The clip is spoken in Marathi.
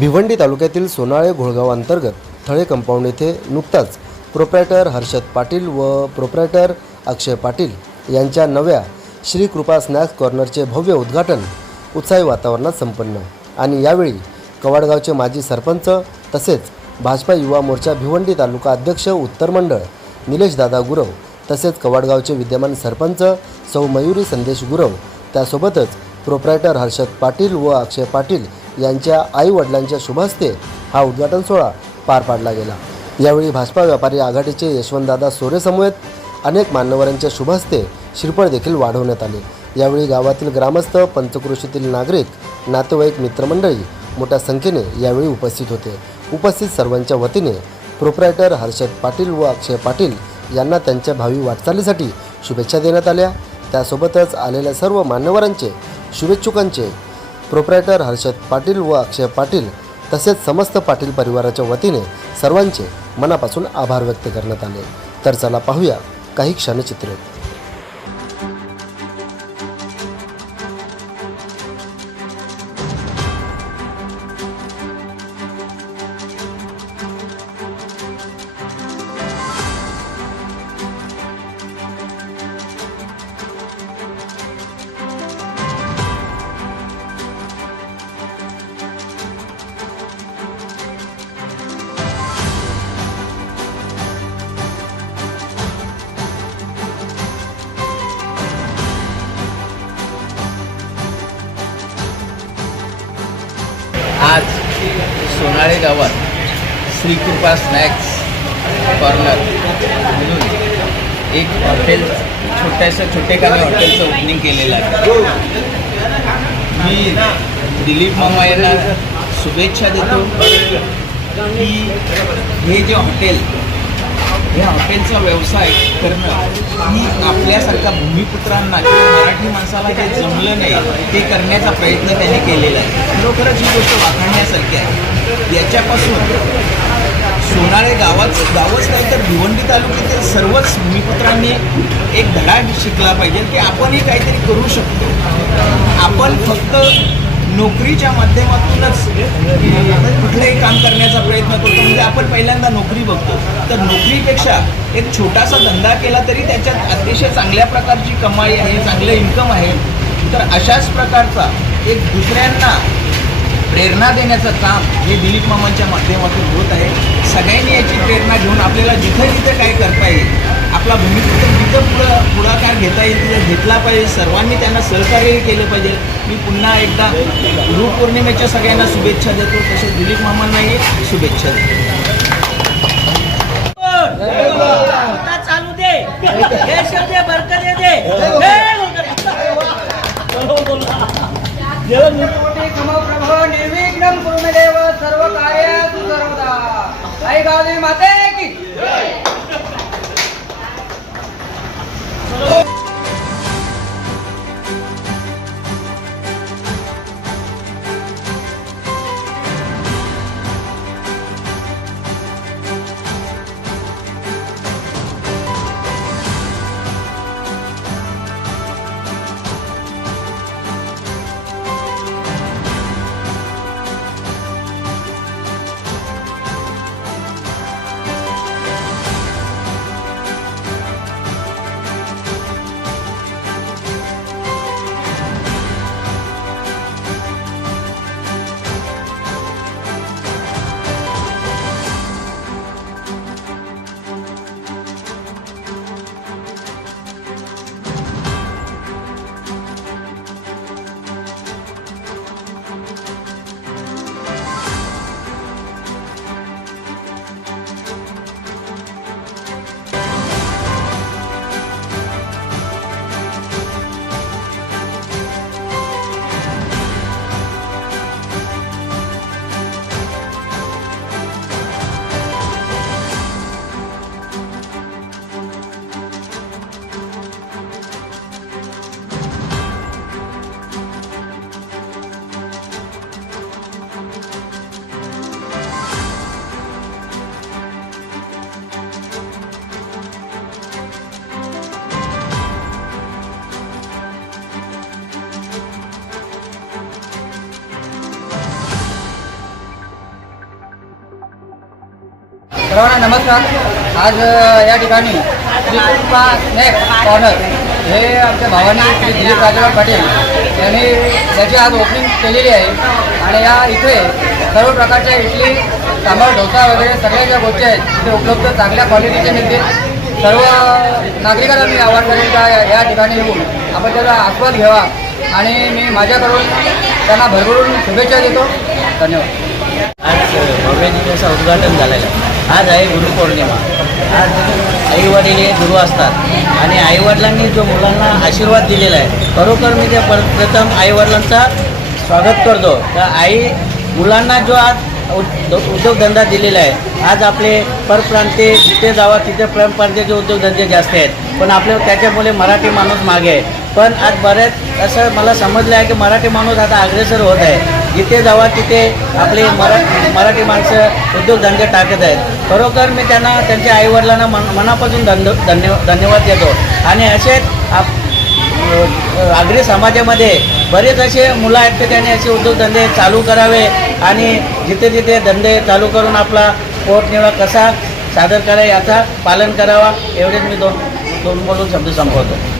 भिवंडी तालुक्यातील सोनाळे घोळगाव अंतर्गत थळे कंपाऊंड येथे नुकताच प्रोप्रायटर हर्षद पाटील व प्रोप्रायटर अक्षय पाटील यांच्या नव्या श्री कृपा स्नॅक्स कॉर्नरचे भव्य उद्घाटन उत्साही वातावरणात संपन्न. आणि यावेळी कवाडगावचे माजी सरपंच तसेच भाजपा युवा मोर्चा भिवंडी तालुका अध्यक्ष उत्तर मंडळ निलेश दादा गुरव तसेच कवाडगावचे विद्यमान सरपंच सौ मयुरी संदेश गुरव त्यासोबतच प्रोप्रायटर हर्षद पाटील व अक्षय पाटील यांच्या आई वडिलांच्या शुभहस्ते हा उद्घाटन सोहळा पार पाडला गेला. यावेळी भाजपा व्यापारी आघाडीचे यशवंतदादा सोरेसमवेत अनेक मान्यवरांच्या शुभहस्ते श्रीफळ देखील वाढवण्यात आले. यावेळी गावातील ग्रामस्थ पंचकृषीतील नागरिक नातेवाईक मित्रमंडळी मोठ्या संख्येने यावेळी उपस्थित होते. उपस्थित सर्वांच्या वतीने प्रोप्रायटर हर्षद पाटील व अक्षय पाटील यांना त्यांच्या भावी वाटचालीसाठी शुभेच्छा देण्यात आल्या. त्यासोबतच आलेल्या सर्व मान्यवरांचे शुभेच्छुकांचे प्रोप्रायटर हर्षद पाटील व अक्षय पाटील तसेच समस्त पाटील परिवाराच्या वतीने सर्वांचे मनापासून आभार व्यक्त करण्यात आले. तर चला पाहूया काही क्षणचित्रे. सोनाळे गावात श्रीकृपा स्नॅक्स कॉर्नर म्हणून एक हॉटेल छोट्याशा छोटेखानी हॉटेलचं ओपनिंग केलेलं आहे. मी दिलीप मामा यांना शुभेच्छा देतो की हे जे हॉटेल या हॉटेलचा व्यवसाय करणं ही आपल्यासारख्या भूमिपुत्रांना किंवा मराठी माणसाला जे जमलं नाही ते करण्याचा प्रयत्न त्यांनी केलेला आहे. खरोखरच ही गोष्ट वाखाणण्यासारखी आहे. याच्यापासून. सोनाळे गावाच गावच नाही तर भिवंडी तालुक्यातील सर्वच मित्रांनी एक धडा शिकला पाहिजे की आपणही काहीतरी करू शकतो. आपण फक्त नोकरीच्या माध्यमातूनच कुठलंही काम करण्याचा प्रयत्न करतो. म्हणजे आपण पहिल्यांदा नोकरी बघतो. तर नोकरीपेक्षा एक छोटासा धंदा केला तरी त्याच्यात अतिशय चांगल्या प्रकारची कमाई आहे चांगलं इन्कम आहे. तर अशाच प्रकारचा एक दुसऱ्यांना प्रेरणा देण्याचं काम हे दिलीप मामांच्या माध्यमातून होत आहे. सगळ्यांनी याची प्रेरणा घेऊन आपल्याला जिथं जिथं काय करता येईल आपला भूमिपुत्र जिथं पुढं पुढाकार घेता येईल तिथं घेतला पाहिजे. सर्वांनी त्यांना सहकार्यही केलं पाहिजे. मी पुन्हा एकदा गुरुपौर्णिमेच्या सगळ्यांना शुभेच्छा देतो तसेच दिलीप मामांनाही शुभेच्छा देतो. आता चालू दे. हे बरकत येते आई गावी सर्वांना नमस्कार. आज या ठिकाणी श्री कृपा स्नॅक कॉर्नर हे आमच्या भावाने श्री दिलीप राजेराव पाटील यांनी त्याची आज ओपनिंग केलेली आहे. आणि या इथे सर्व प्रकारच्या इडली सांबार डोसा वगैरे सगळ्या ज्या गोष्टी आहेत तिथे उपलब्ध चांगल्या क्वालिटीचे मिळतील. सर्व नागरिकांना मी आवाहन करेन का या- या ठिकाणी येऊन आपण त्याचा आस्वाद घ्यावा. आणि मी माझ्याकडून त्यांना भरभरून शुभेच्छा देतो. धन्यवाद. आज भव्य दिवसाचं उद्घाटन झालेलं आहे. आज आहे गुरुपौर्णिमा. आज आईवडील हे गुरु असतात. आणि आईवडिलांनी जो मुलांना आशीर्वाद दिलेला आहे खरोखर मी त्या पर प्रथम आईवडिलांचा स्वागत करतो. तर आई मुलांना जो आज उद- उद्योगधंदा दिलेला आहे आज आपले परप्रांते जिथे जावा तिथे परप्रांतीयचे उद्योगधंदे जास्त आहेत. पण आपल्या त्याच्यामुळे मराठी माणूस मागे आहे. पण आज बऱ्याच असं मला समजलं आहे की मराठी माणूस आता अग्रेसर होत आहे. जिथे जावा तिथे आपले मरा मराठी माणसं उद्योगधंदे टाकत आहेत. खरोखर मी त्यांना त्यांच्या आईवडिलांना मन मनापासून धन्य धन्य धन्यवाद देतो. आणि असेच आप आगरी समाजामध्ये बरेच असे मुलं आहेत की त्यांनी असे उद्योगधंदे चालू करावे आणि जिथे जिथे धंदे चालू करून आपला पोटनिवा कसा सादर करा याचा पालन करावा एवढेच मी दोन दोन बोलून शब्द संपवतो